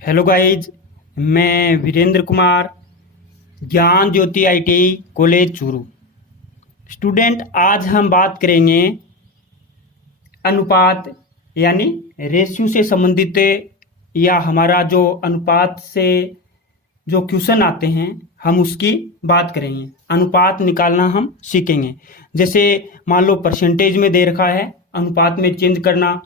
Hello guys, मैं वीरेंद्र कुमार, ज्ञान ज्योति ITI college Churu student. आज हम बात करेंगे अनुपात यानी रेशियो से संबंधित या हमारा जो अनुपात से जो क्वेश्चन आते हैं हम उसकी बात करेंगे। अनुपात निकालना हम सीखेंगे। जैसे मान लो परसेंटेज में दे रखा है, अनुपात में चेंज करना,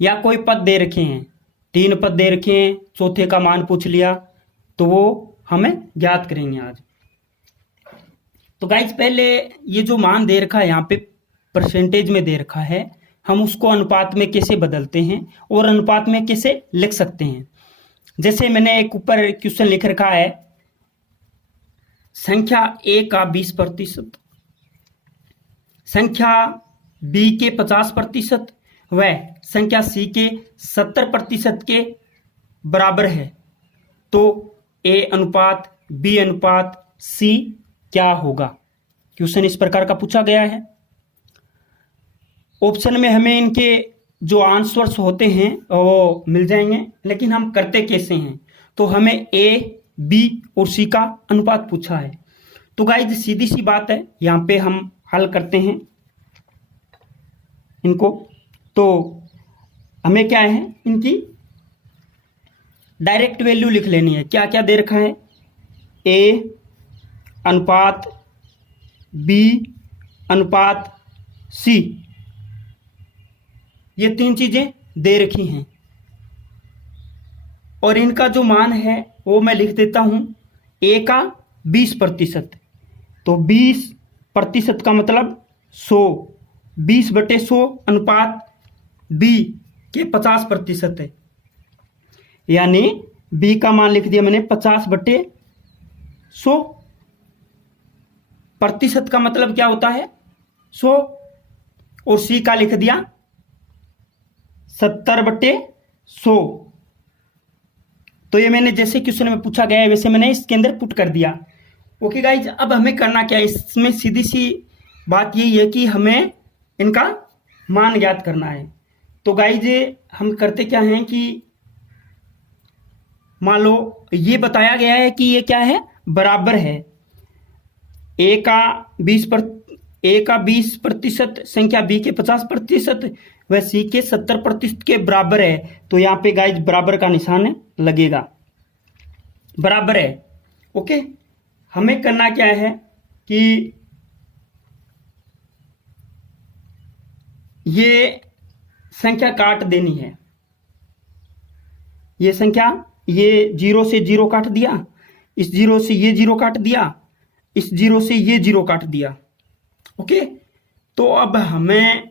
या कोई पद दे रखे हैं, 3 पद दे रखे हैं, चौथे का मान पूछ लिया तो वो हमें ज्ञात करेंगे आज। तो गाइज पहले ये जो मान दे रखा है यहाँ पे परसेंटेज में दे रखा है, हम उसको अनुपात में कैसे बदलते हैं और अनुपात में कैसे लिख सकते हैं। जैसे मैंने एक ऊपर क्वेश्चन लिख रखा है, संख्या ए का 20%, संख्या बी के 50% व संख्या सी के 70% के बराबर है, तो ए अनुपात बी अनुपात सी क्या होगा। क्वेश्चन इस प्रकार का पूछा गया है। ऑप्शन में हमें इनके जो आंसर्स होते हैं वो मिल जाएंगे, लेकिन हम करते कैसे हैं। तो हमें ए बी और सी का अनुपात पूछा है, तो गाइज सीधी सी बात है, यहाँ पे हम हल करते हैं इनको। तो हमें क्या है, इनकी डायरेक्ट वैल्यू लिख लेनी है। क्या क्या दे रखा है, ए अनुपात बी अनुपात सी, ये 3 चीजें दे रखी हैं और इनका जो मान है वो मैं लिख देता हूं, ए का 20%, तो 20% का मतलब 100, 20/100 अनुपात बी के 50% है, यानी बी का मान लिख दिया मैंने 50/100। प्रतिशत का मतलब क्या होता है, 100, और सी का लिख दिया 70/100। तो ये मैंने जैसे क्वेश्चन में पूछा गया है वैसे मैंने इसके अंदर पुट कर दिया। ओके गाइज, अब हमें करना क्या है, इसमें सीधी सी बात यही है कि हमें इनका मान ज्ञात करना है। तो गाइज हम करते क्या हैं कि मान लो ये बताया गया है कि ये क्या है, बराबर है, ए का 20% संख्या बी के 50% व सी के 70% के बराबर है, तो यहाँ पे गाइज बराबर का निशान लगेगा, बराबर है। ओके, हमें करना क्या है कि ये संख्या काट देनी है। ये संख्या, ये 0 से 0 काट दिया, इस 0 से ये 0 काट दिया, इस 0 से ये 0 काट दिया। ओके, तो अब हमें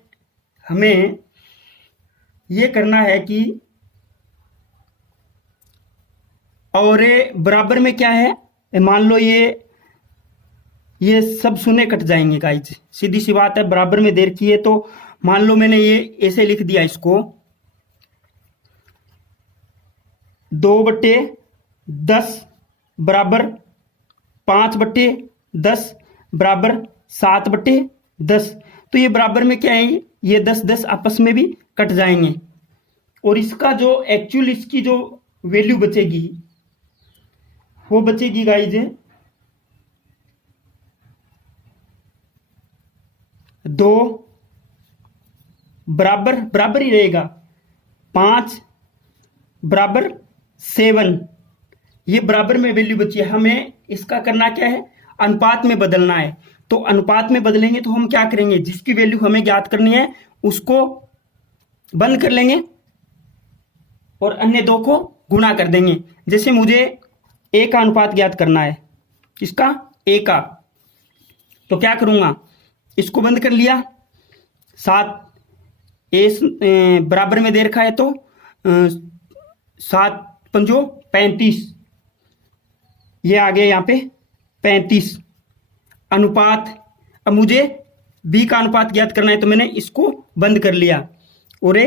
ये करना है कि, और बराबर में क्या है, मान लो ये सब शून्य कट जाएंगे गाइज, सीधी सी बात है, बराबर में दे रखी है। तो मान लो मैंने ये ऐसे लिख दिया, इसको 2/10 बराबर 5/10 बराबर 7/10। तो ये बराबर में क्या है, ये 10 आपस में भी कट जाएंगे, और इसका जो एक्चुअल इसकी जो वैल्यू बचेगी वो बचेगी गाइज 2 बराबर ही रहेगा, 5/7, ये बराबर में वैल्यू बची है। हमें इसका करना क्या है, अनुपात में बदलना है। तो अनुपात में बदलेंगे तो हम क्या करेंगे, जिसकी वैल्यू हमें ज्ञात करनी है उसको बंद कर लेंगे और अन्य 2 को गुणा कर देंगे। जैसे मुझे ए का अनुपात ज्ञात करना है, किसका, ए का, तो क्या करूंगा, इसको बंद कर लिया, 7 ए बराबर में दे रखा है, तो 7×5 35, ये आ गया यहाँ पे 35 अनुपात। अब मुझे बी का अनुपात ज्ञात करना है, तो मैंने इसको बंद कर लिया, और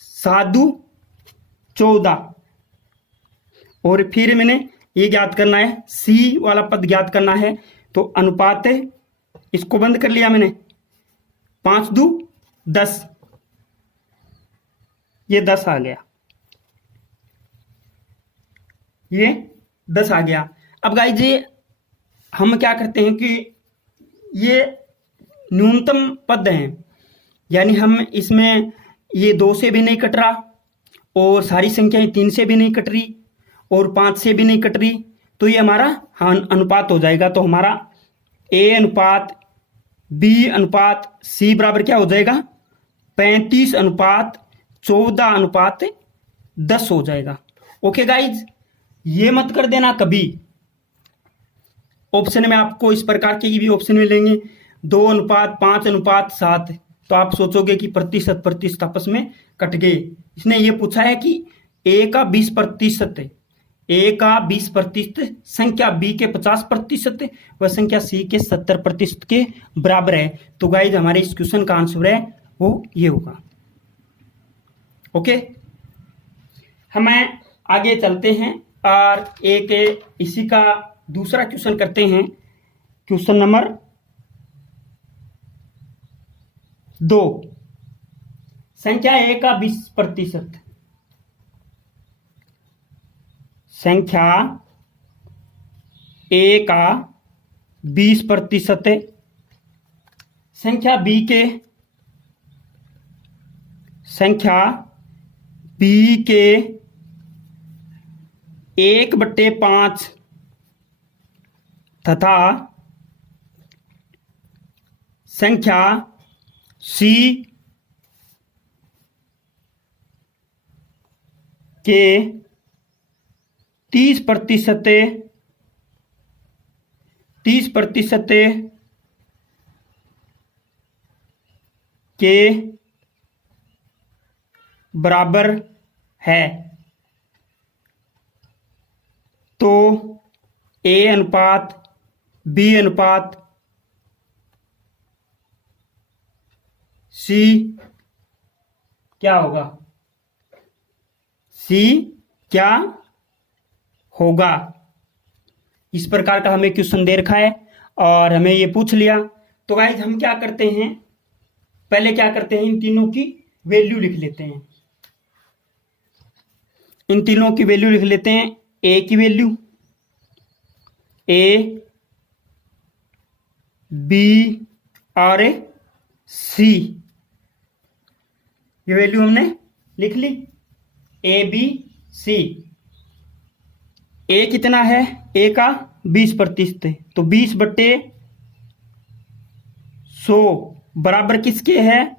7×2 14, और फिर मैंने ये ज्ञात करना है, सी वाला पद ज्ञात करना है, तो अनुपात है, इसको बंद कर लिया मैंने, 5×2 10, ये 10 आ गया। ये 10 आ गया। अब गाइज ये हम क्या करते हैं कि ये न्यूनतम पद हैं, यानी हम इसमें ये 2 से भी नहीं कट रहा और सारी संख्याएं 3 से भी नहीं कट रही और 5 से भी नहीं कट रही, तो ये हमारा अनुपात हो जाएगा। तो हमारा A अनुपात B अनुपात C बराबर क्या हो जाएगा, 35 अनुपात 14 अनुपात 10 हो जाएगा। ओके गाइज, ये मत कर देना कभी। ऑप्शन में आपको इस प्रकार के भी ऑप्शन मिलेंगे 2 अनुपात 5 अनुपात 7, तो आप सोचोगे कि प्रतिशत प्रतिशत आपस में कट गए। इसने ये पूछा है कि A का 20% है, A का 20% संख्या B के 50% व संख्या C के 70% के बराबर है। तो गाइज हमारे इस क्वेश्चन का आंसर है वो ये होगा। ओके, हमें आगे चलते हैं और एक इसी का दूसरा क्वेश्चन करते हैं। क्वेश्चन नंबर 2, संख्या A का 20%, संख्या A का 20% है, संख्या B के 1/5 तथा संख्या C के 30% के बराबर है, तो A अनुपात B अनुपात C क्या होगा, C क्या होगा। इस प्रकार का हमें क्वेश्चन दे रखा है और हमें ये पूछ लिया। तो गाइज हम क्या करते हैं, पहले क्या करते हैं, इन तीनों की वैल्यू लिख लेते हैं। इन तीनों की वैल्यू लिख लेते हैं। A की वैल्यू, A B और C, ये वैल्यू हमने लिख ली। A B C, A कितना है, A का 20% है, तो 20/100 बराबर किसके है,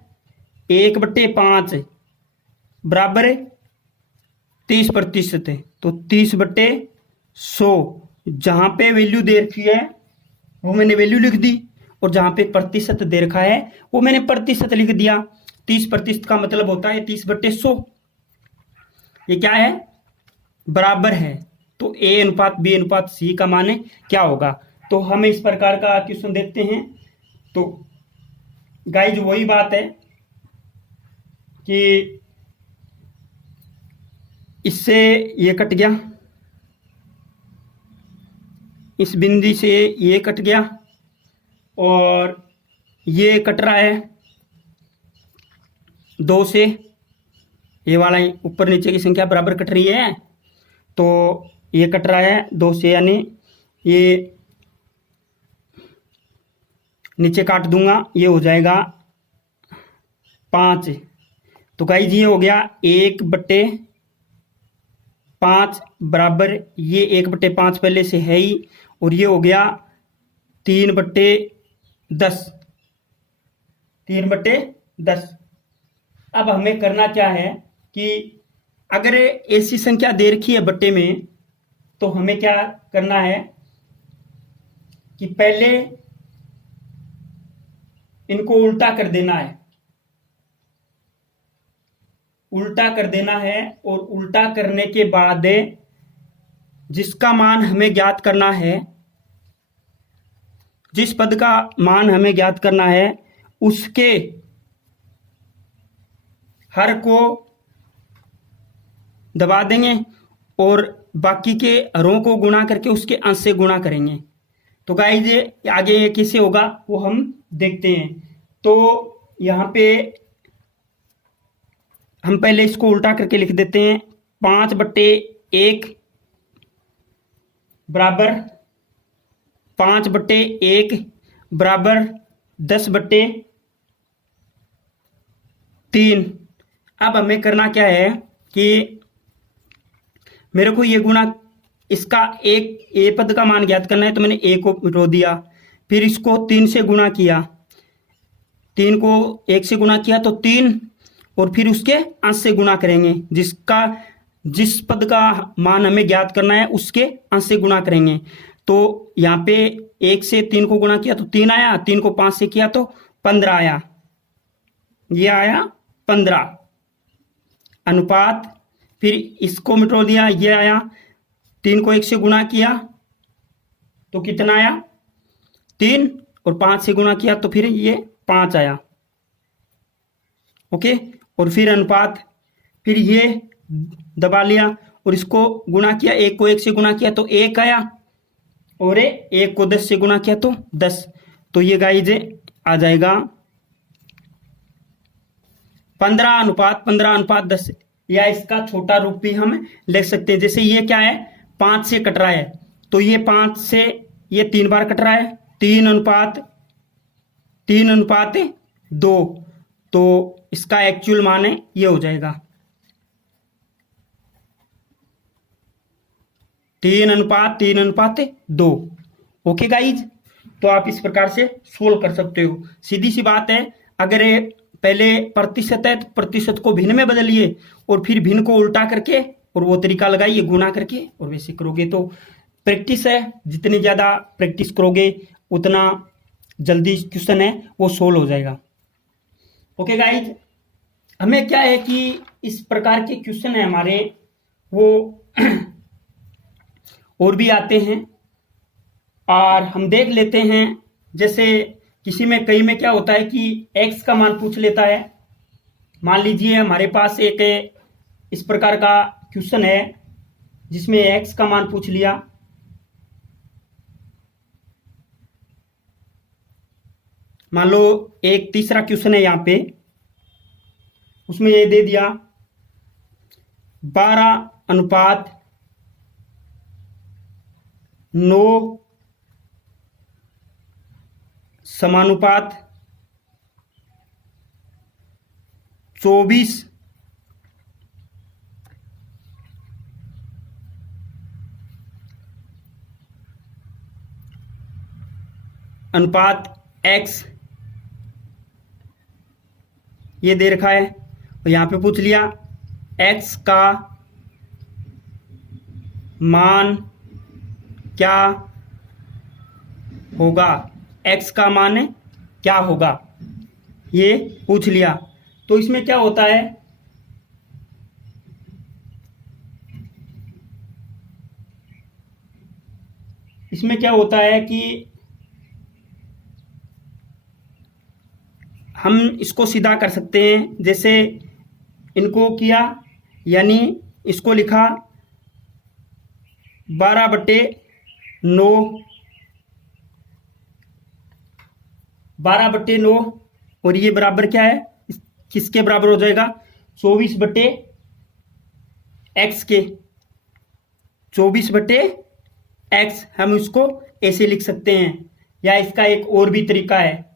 1/5 बराबर 30% है, तो 30/100 जहां पे वैल्यू दे रखी है वो मैंने वैल्यू लिख दी और जहां पे प्रतिशत दे रखा है वो मैंने प्रतिशत लिख दिया। 30% का मतलब होता है 30/100। ये क्या है, बराबर है, तो A अनुपात B अनुपात C का मान क्या होगा। तो हम इस प्रकार का क्वेश्चन देखते हैं। तो गाइज वही बात है कि इससे ये कट गया, इस बिंदु से ये कट गया और ये कट रहा है 2 से, ये वाला ऊपर नीचे की संख्या बराबर कट रही है, तो ये कट रहा है 2 से, यानी ये नीचे काट दूंगा, ये हो जाएगा 5। तो गाइज ये हो गया 1/5 बराबर, ये 1/5 पहले से है ही, और ये हो गया 3/10, 3/10। अब हमें करना क्या है कि अगर ऐसी संख्या दे रखी है बट्टे में, तो हमें क्या करना है कि पहले इनको उल्टा कर देना है, उल्टा कर देना है, और उल्टा करने के बाद जिसका मान हमें ज्ञात करना है, जिस पद का मान हमें ज्ञात करना है उसके हर को दबा देंगे और बाकी के हरों को गुणा करके उसके अंश से गुणा करेंगे। तो गाइस आगे ये कैसे होगा वो हम देखते हैं। तो यहाँ पे हम पहले इसको उल्टा करके लिख देते हैं। 5/1 बराबर 5/1 बराबर 10/3। अब हमें करना क्या है कि मेरे को ये गुणा, इसका एक ए पद का मान ज्ञात करना है, तो मैंने ए को मिटो दिया, फिर इसको 3 से गुणा किया, 3 को 1 से गुणा किया तो 3, और फिर उसके अंश से गुणा करेंगे, जिस पद का मान हमें ज्ञात करना है उसके अंश से गुणा करेंगे। तो यहाँ पे 1 से 3 को गुणा किया तो 3 आया, 3 को 5 से किया तो 15 आया, ये आया 15 अनुपात, फिर इसको मिटो दिया, ये आया, 3 को 1 से गुणा किया तो कितना आया 3, और 5 से गुणा किया तो फिर ये 5 आया। ओके, और फिर अनुपात, फिर ये दबा लिया और इसको गुणा किया, 1 को 1 से गुणा किया तो 1 आया, और 1 को 10 से गुणा किया तो 10। तो ये गाइज आ जाएगा 15:15:10, या इसका छोटा रूप भी हम लिख सकते हैं। जैसे ये क्या है, 5 से कट रहा है, तो ये 5 से ये 3 बार कट रहा है, 3:2, तो इसका एक्चुअल मान है ये हो जाएगा 3:3:2। ओके गाइज, तो आप इस प्रकार से सोल्व कर सकते हो। सीधी सी बात है, अगर ये पहले प्रतिशत है तो प्रतिशत को भिन्न में बदलिए, और फिर भिन्न को उल्टा करके और वो तरीका लगाइए गुणा करके, और वैसे करोगे तो प्रैक्टिस है, जितनी ज़्यादा प्रैक्टिस करोगे उतना जल्दी क्वेश्चन है वो सोल्व हो जाएगा। ओके गाइज, हमें क्या है कि इस प्रकार के क्वेश्चन है हमारे वो और भी आते हैं, और हम देख लेते हैं। जैसे किसी में, कई में क्या होता है कि x का मान पूछ लेता है। मान लीजिए हमारे पास एक इस प्रकार का क्वेश्चन है जिसमें x का मान पूछ लिया, मान लो एक तीसरा क्वेश्चन है यहाँ पे, उसमें ये दे दिया 12:9 समानुपात 24 अनुपात x, ये दे रखा है। और यहाँ पे पूछ लिया x का मान क्या होगा, x का मान क्या होगा, ये पूछ लिया। तो इसमें क्या होता है, इसमें क्या होता है कि हम इसको सीधा कर सकते हैं। जैसे इनको किया, यानी इसको लिखा 12/9 और ये बराबर क्या है, किसके बराबर हो जाएगा, 24/x के, 24/x। हम इसको ऐसे लिख सकते हैं, या इसका एक और भी तरीका है,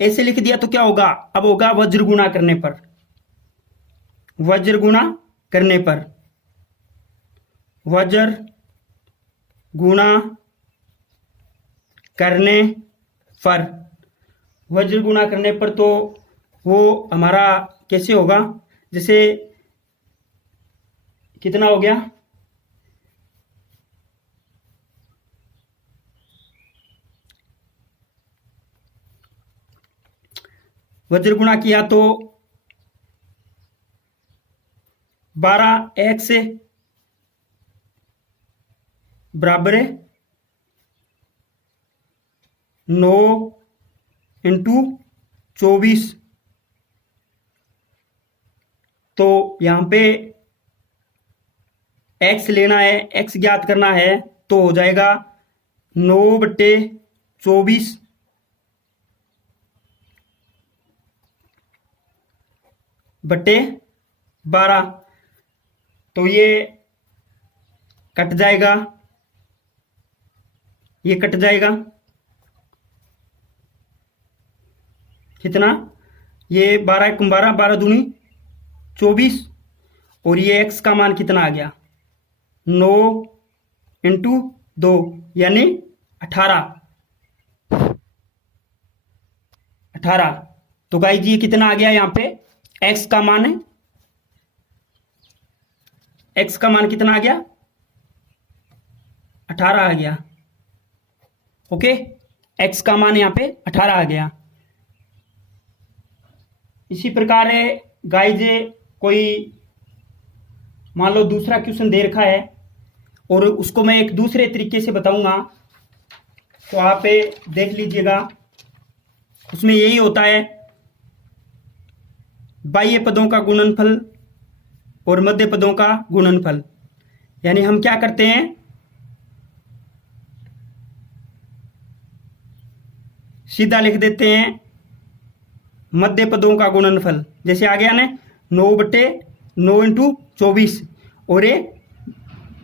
ऐसे लिख दिया तो क्या होगा, अब होगा वज्र गुणा करने पर, वज्र गुणा करने पर, वज्र गुणा करने पर, वज्र गुणा करने पर तो वो हमारा कैसे होगा, जैसे कितना हो गया, वज्र गुणा किया तो 12x बराबर है 9 × 24। तो यहाँ पे x लेना है, x ज्ञात करना है, तो हो जाएगा 9/24 बटे 12। तो ये कट जाएगा, ये कट जाएगा, कितना, ये 12 एकम 12, 12 दूनी 24, और ये x का मान कितना आ गया, 9 इंटू 2 यानी 18। तो गाइस ये कितना आ गया, यहाँ पे x का मान है, x का मान कितना आ गया, 18 आ गया। ओके, x का मान यहाँ पे 18 आ गया। इसी प्रकार है गाइस, कोई मान लो दूसरा क्वेश्चन दे रखा है और उसको मैं एक दूसरे तरीके से बताऊंगा, तो आप देख लीजिएगा। उसमें यही होता है, बाह्य पदों का गुणनफल और मध्य पदों का गुणनफल। यानी हम क्या करते हैं, सीधा लिख देते हैं मध्य पदों का गुणनफल। जैसे आ गया ना 9/9 इंटू 24, और ये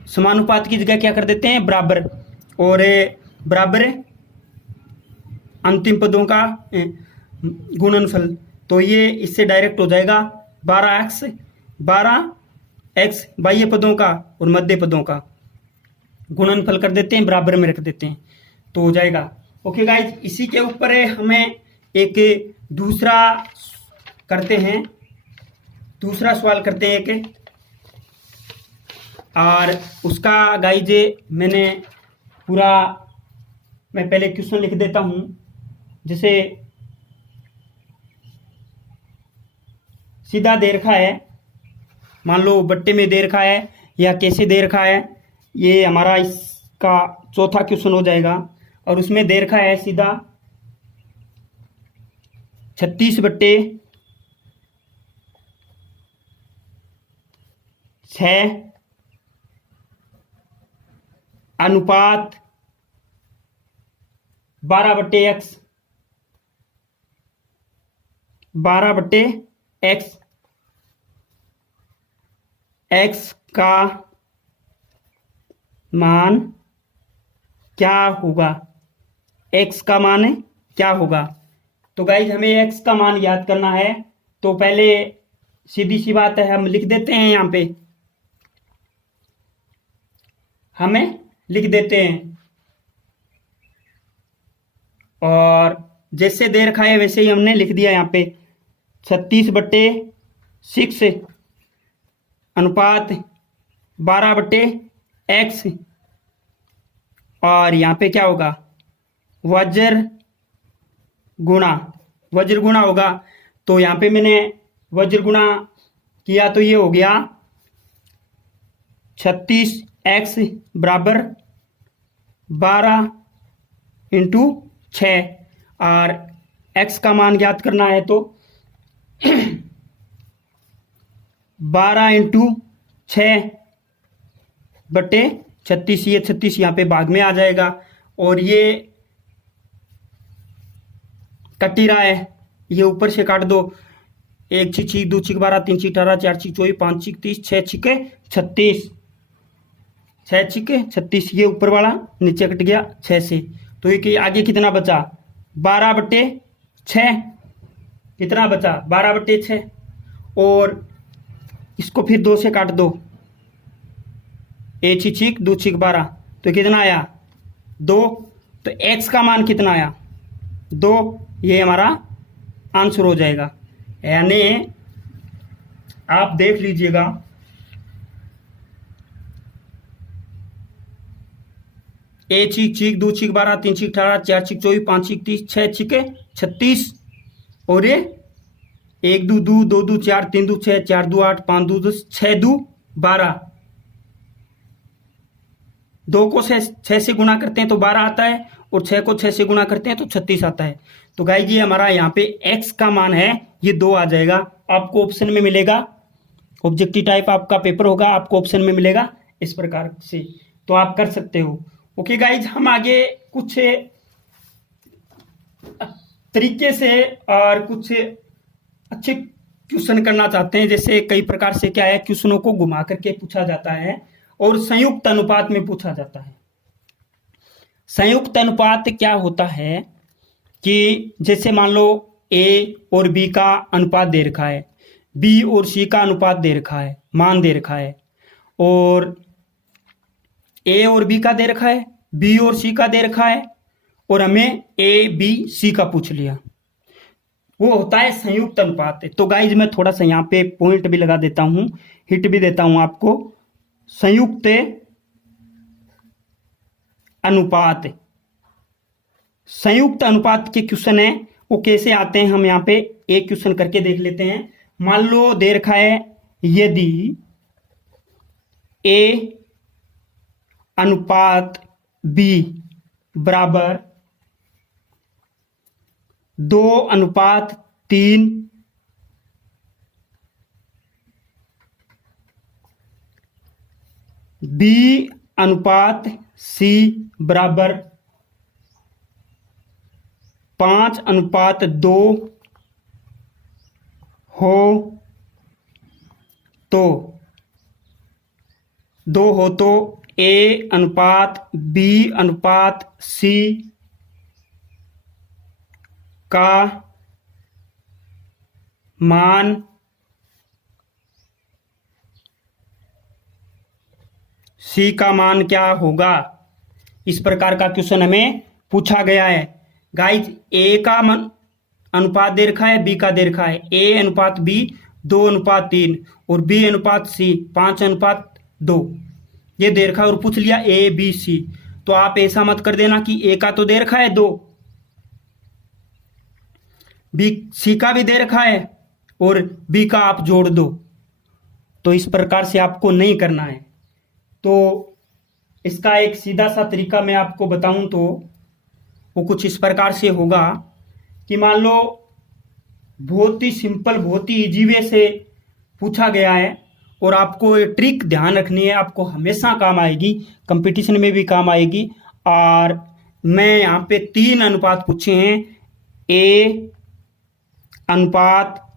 समानुपात की जगह क्या कर देते हैं, बराबर, और बराबर अंतिम पदों का गुणनफल। तो ये इससे डायरेक्ट हो जाएगा 12x बाह्य पदों का और मध्य पदों का गुणनफल कर देते हैं, बराबर में रख देते हैं, तो हो जाएगा। ओके गाइज, इसी के ऊपर हमें एक दूसरा करते हैं, दूसरा सवाल करते हैं एक, और उसका गाइज मैं पहले क्वेश्चन लिख देता हूं। जैसे सीधा दे रखा है, मान लो बट्टे में दे रखा है या कैसे दे रखा है, ये हमारा इसका चौथा क्वेश्चन हो जाएगा। और उसमें दे रखा है सीधा 36/6 अनुपात 12/x 12/x x का मान क्या होगा, x का मान क्या होगा। तो गाइज हमें x का मान याद करना है, तो पहले सीधी सी बात है, हम लिख देते हैं, यहाँ पे हमें लिख देते हैं, और जैसे दे रखा है वैसे ही हमने लिख दिया। यहाँ पे 36/6 अनुपात 12/x, और यहाँ पे क्या होगा, वज्र गुणा होगा। तो यहाँ पे मैंने वज्र गुणा किया, तो ये हो गया 36x बराबर 12 इंटू 6, और x का मान ज्ञात करना है, तो 12 इंटू 6/36, ये 36 यहाँ पे भाग में आ जाएगा, और ये कट ही रहा है, ये ऊपर से काट दो, 1 6 6 2 6 12 3 6 18 4 6 24 5 6 30 6 6 36 6 6 36, ये ऊपर वाला नीचे कट गया 6 से। तो ये आगे कितना बचा, 12/6, कितना बचा 12/6, और इसको फिर 2 से काट दो, 1 6 6 2 6 12, तो कितना आया 2। तो x का मान कितना आया 2, ये हमारा आंसर हो जाएगा। यानी आप देख लीजिएगा, एक छीक छीक 2 छीक 12 3 छीक 18 4 छीक 24 5 छीक 30 6 छीक 36, और ये 1 2 2 2 2 4 3 2 6 4 2 8 5 2 10 6 2 12, 2 को 6 से गुणा करते हैं तो 12 आता है, और 6 को 6 से गुणा करते हैं तो 36 आता है। तो गाइस ये हमारा यहाँ पे x का मान है, ये 2 आ जाएगा। आपको ऑप्शन में मिलेगा, ऑब्जेक्टिव टाइप आपका पेपर होगा, आपको ऑप्शन में मिलेगा इस प्रकार से, तो आप कर सकते हो। ओके गाइज, हम आगे कुछ तरीके से और कुछ अच्छे क्वेश्चन करना चाहते हैं। जैसे कई प्रकार से क्या है, क्वेश्चनों को घुमा करके पूछा जाता है और संयुक्त अनुपात में पूछा जाता है। संयुक्त अनुपात क्या होता है कि जैसे मान लो ए और बी का अनुपात दे रखा है, बी और सी का अनुपात दे रखा है, मान दे रखा है, और ए और बी का दे रखा है, बी और सी का दे रखा है, और हमें ए बी सी का पूछ लिया, वो होता है संयुक्त अनुपात। तो गाइज मैं थोड़ा सा यहाँ पे पॉइंट भी लगा देता हूं, हिट भी देता हूं आपको। संयुक्त अनुपात, संयुक्त अनुपात के क्वेश्चन है वो कैसे आते हैं, हम यहाँ पे एक क्वेश्चन करके देख लेते हैं। मान लो दे रखा है यदि ए अनुपात बी बराबर 2:3, बी अनुपात सी बराबर 5:2 हो तो ए अनुपात बी अनुपात सी का मान क्या होगा। इस प्रकार का क्वेश्चन हमें पूछा गया है। गाइज ए का अनुपात दे रखा है, बी का दे रखा है, ए अनुपात बी 2:3 और बी अनुपात सी 5:2 ये दे रखा है, और पूछ लिया ए बी सी। तो आप ऐसा मत कर देना कि ए का तो दे रखा है 2, बी सी का भी दे रखा है और बी का आप जोड़ दो। तो इस प्रकार से आपको नहीं करना है। तो इसका एक सीधा सा तरीका मैं आपको बताऊं तो वो कुछ इस प्रकार से होगा कि मान लो बहुत ही सिंपल, बहुत ही इजी वे से पूछा गया है, और आपको ये ट्रिक ध्यान रखनी है, आपको हमेशा काम आएगी, कंपटीशन में भी काम आएगी। और मैं यहाँ पे 3 अनुपात पूछे हैं, ए अनुपात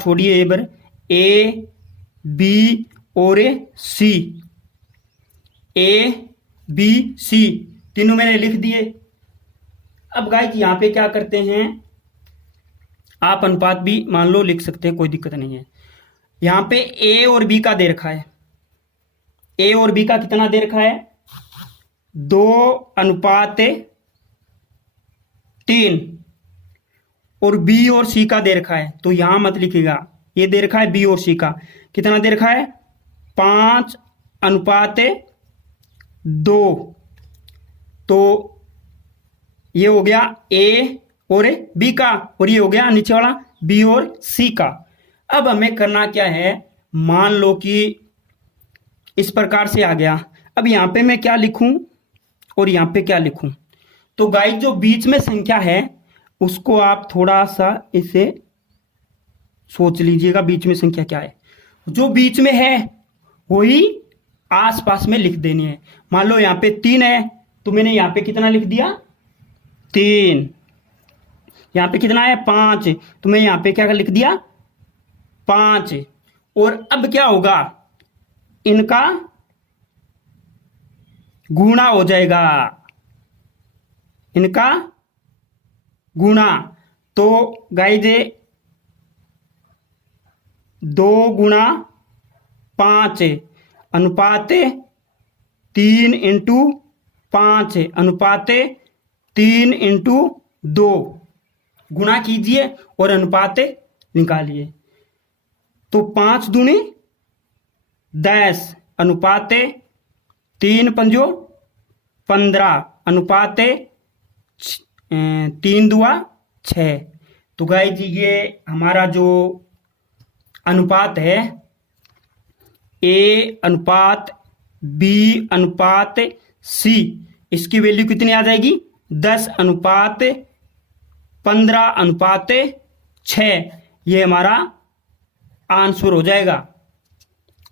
छोड़िए ए बार, ए बी और सी, ए बी सी तीनों मैंने लिख दिए। अब गाइस यहाँ पे क्या करते हैं, आप अनुपात भी मान लो लिख सकते हैं, कोई दिक्कत नहीं है। यहाँ पे ए और बी का दे रखा है, ए और बी का कितना दे रखा है 2:3, और बी और सी का दे रखा है, तो यहां मत लिखिएगा, ये दे रखा है बी और सी का कितना दे रखा है 5:2। तो ये हो गया ए और बी का, और ये हो गया नीचे वाला बी और सी का। अब हमें करना क्या है, मान लो कि इस प्रकार से आ गया। अब यहां पे मैं क्या लिखूं और यहां पे क्या लिखूं, तो गाइस जो बीच में संख्या है उसको आप थोड़ा सा इसे सोच लीजिएगा, बीच में संख्या क्या है, जो बीच में है वही आसपास में लिख देनी है। मान लो यहाँ पे 3 है, तो मैंने यहाँ पे कितना लिख दिया 3, यहाँ पे कितना है 5, तो मैं यहाँ पे क्या लिख दिया 5। और अब क्या होगा, इनका गुणा हो जाएगा, इनका गुणा। तो गाइज 2 गुणा 5 अनुपात 3 × 5 अनुपात 3 × 2 गुणा कीजिए और अनुपात निकालिए। तो 5 दूनी 10 अनुपात 3 पंजो 15 अनुपात 3 दुआ 6। तो गाइस ये हमारा जो अनुपात है ए अनुपात बी अनुपात सी, इसकी वैल्यू कितनी आ जाएगी 10:15:6, ये हमारा आंसर हो जाएगा।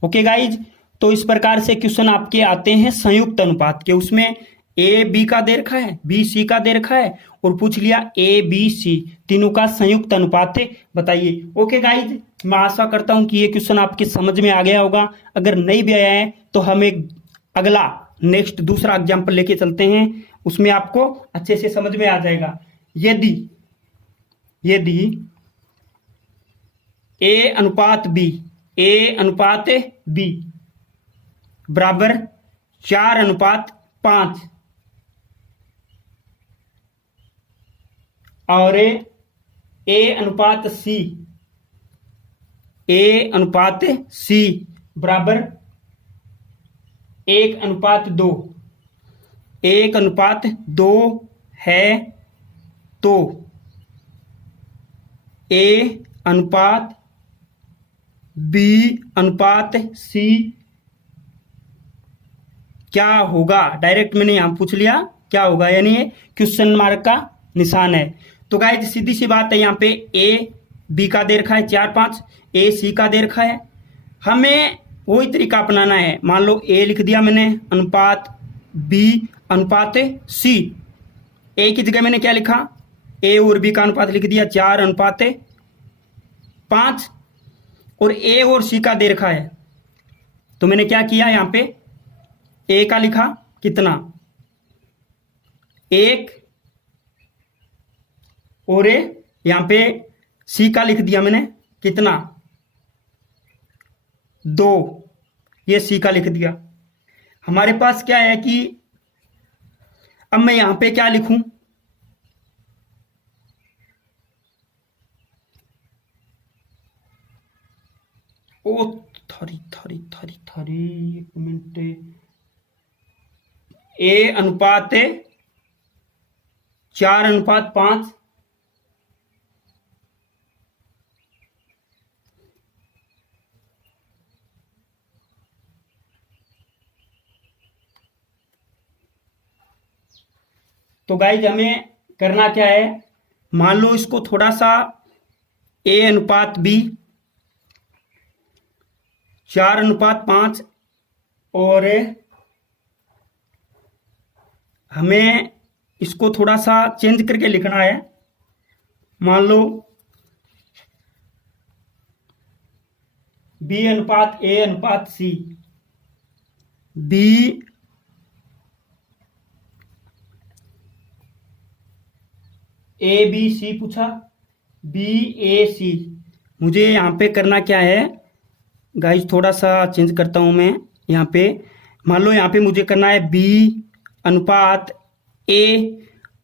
ओके गाइज, तो इस प्रकार से क्वेश्चन आपके आते हैं संयुक्त अनुपात के, उसमें ए बी का दे रखा है, बी सी का दे रखा है, और पूछ लिया ए बी सी तीनों का संयुक्त अनुपात है, बताइए। ओके गाइज, मैं आशा करता हूं कि ये क्वेश्चन आपके समझ में आ गया होगा। अगर नहीं भी आया है तो हम एक अगला नेक्स्ट दूसरा एग्जाम्पल लेके चलते हैं, उसमें आपको अच्छे से समझ में आ जाएगा। यदि यदि ए अनुपात बी बराबर 4:5 और ए अनुपात सी बराबर 1:2 है, तो ए अनुपात बी अनुपात सी क्या होगा। डायरेक्ट मैंने यहां पूछ लिया क्या होगा, यानी ये क्वेश्चन मार्क का निशान है। तो गाइस सीधी सी बात है, यहाँ पे ए बी का दे रखा है 4-5, ए सी का दे रखा है। हमें वही तरीका अपनाना है। मान लो ए लिख दिया मैंने अनुपात बी अनुपात सी, ए की जगह मैंने क्या लिखा, ए और बी का अनुपात लिख दिया 4:5, और ए और सी का दे रखा है। तो मैंने क्या किया, यहाँ पे ए का लिखा कितना 1, और यहां पे सी का लिख दिया मैंने कितना 2, ये सी का लिख दिया। हमारे पास क्या है कि अब मैं यहां पे क्या लिखूं, ओ थरी 1 मिनट, ए अनुपात 4:5, तो गाइज हमें करना क्या है, मान लो इसको थोड़ा सा ए अनुपात बी 4:5, और हमें इसको थोड़ा सा चेंज करके लिखना है। मान लो बी अनुपात ए अनुपात सी, बी ए बी सी पूछा, बी ए सी। मुझे यहाँ पे करना क्या है गाइज, थोड़ा सा चेंज करता हूँ मैं। यहाँ पे मान लो यहाँ पे मुझे करना है बी अनुपात ए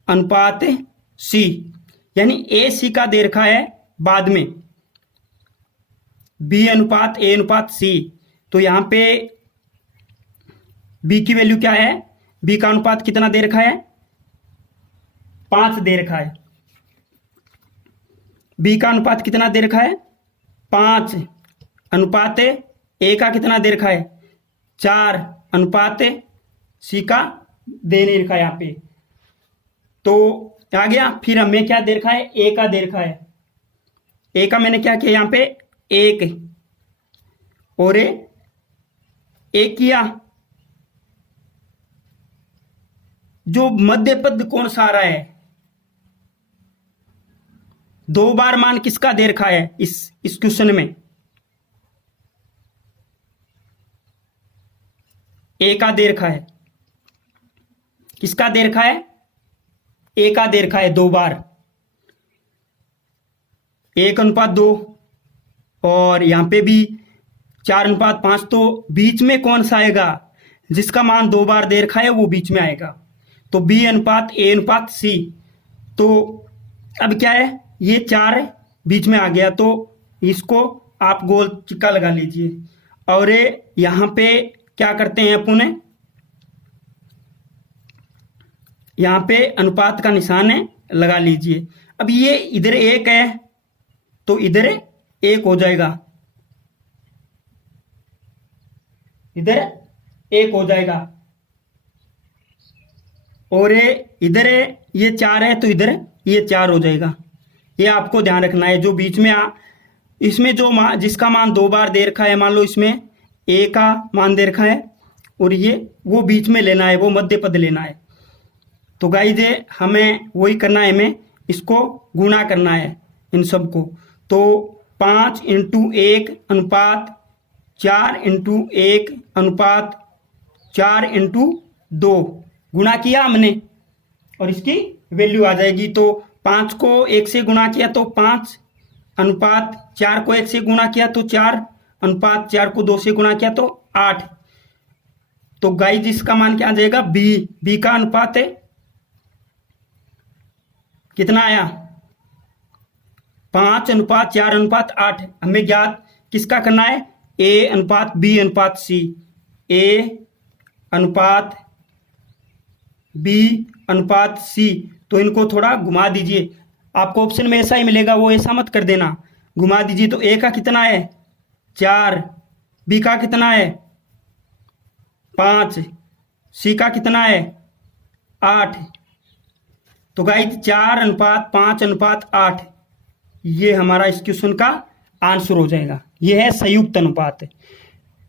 अनुपात सी, यानी ए सी का दे रखा है बाद में बी अनुपात ए अनुपात सी। तो यहाँ पे बी की वैल्यू क्या है, बी का अनुपात कितना दे रखा है 5 दे रखा है, बी का अनुपात कितना दे रखा है 5, अनुपात ए का कितना दे रखा है 4, अनुपात सी का दे नहीं रखा है यहाँ पे। तो आ गया। फिर हमें क्या दे रखा है, ए का दे रखा है, ए का मैंने क्या किया यहाँ पे 1, और एक किया, जो मध्य पद कौन सा आ रहा है, 2 बार मान किसका दे रखा है इस क्वेश्चन में, ए का दे रखा है। किसका दे रखा है, ए का दे रखा है 2 बार, 1:2, और यहां पे भी 4:5। तो बीच में कौन सा आएगा, जिसका मान 2 बार दे रखा है वो बीच में आएगा। तो बी अनुपात ए अनुपात सी। तो अब क्या है, ये 4 बीच में आ गया, तो इसको आप गोल चिक्का लगा लीजिए। और यहां पे क्या करते हैं अपन, यहां पे अनुपात का निशान है लगा लीजिए। अब ये इधर 1 है तो इधर 1 हो जाएगा, इधर 1 हो जाएगा, और इधर ये 4 है तो इधर ये 4 हो जाएगा। ये आपको ध्यान रखना है। जो बीच में इसमें जो जिसका मान 2 बार दे रखा है, मान लो इसमें ए का मान दे रखा है, और ये वो बीच में लेना है, वो मध्य पद लेना है। तो गाइज हमें वही करना है, हमें इसको गुणा करना है इन सबको। तो 5 × 1 अनुपात 4 × 1 अनुपात 4 × 2 गुणा किया हमने और इसकी वैल्यू आ जाएगी। तो 5 को 1 से गुणा किया तो 5 अनुपात 4 को 1 से गुणा किया तो 4 अनुपात 4 को 2 से गुणा किया तो 8। तो गाइस इसका मान क्या आ जाएगा, बी का अनुपात है कितना आया 5 अनुपात 4 अनुपात 8। हमें ज्ञात किसका करना है, ए अनुपात बी अनुपात सी, ए अनुपात बी अनुपात सी। तो इनको थोड़ा घुमा दीजिए, आपको ऑप्शन में ऐसा ही मिलेगा, वो ऐसा मत कर देना, घुमा दीजिए। तो ए का कितना है 4, बी का कितना है 5, सी का कितना है 8। तो गाइस 4 अनुपात 5 अनुपात 8 ये हमारा इस क्वेश्चन का आंसर हो जाएगा। ये है संयुक्त अनुपात।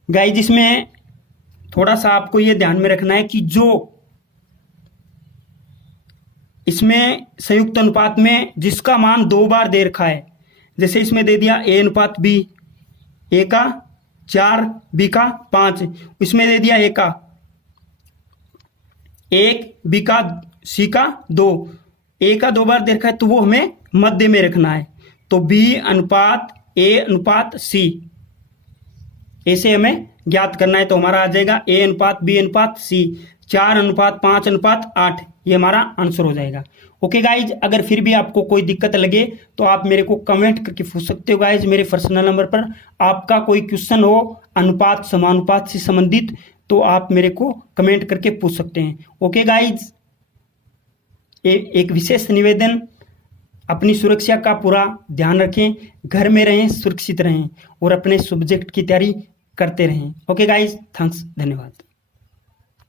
गाइस जिसमें थोड़ा सा आपको ये ध्यान में रखना है कि जो इसमें संयुक्त अनुपात में जिसका मान 2 बार दे रखा है, जैसे इसमें दे दिया ए अनुपात बी, ए का 4 बी का 5, इसमें दे दिया ए का 1 बी का सी का 2, ए का 2 बार दे रखा है तो वो हमें मध्य में रखना है। तो बी अनुपात ए अनुपात सी ऐसे हमें ज्ञात करना है। तो हमारा आ जाएगा ए अनुपात बी अनुपात सी 4 अनुपात 5 अनुपात 8 ये हमारा आंसर हो जाएगा। ओके गाइज, अगर फिर भी आपको कोई दिक्कत लगे तो आप मेरे को कमेंट करके पूछ सकते हो गाइज मेरे पर्सनल नंबर पर। आपका कोई क्वेश्चन हो अनुपात समानुपात से संबंधित तो आप मेरे को कमेंट करके पूछ सकते हैं। ओके गाइज, एक विशेष निवेदन, अपनी सुरक्षा का पूरा ध्यान रखें, घर में रहें, सुरक्षित रहें और अपने सब्जेक्ट की तैयारी करते रहें। ओके गाइज, थैंक्स, धन्यवाद।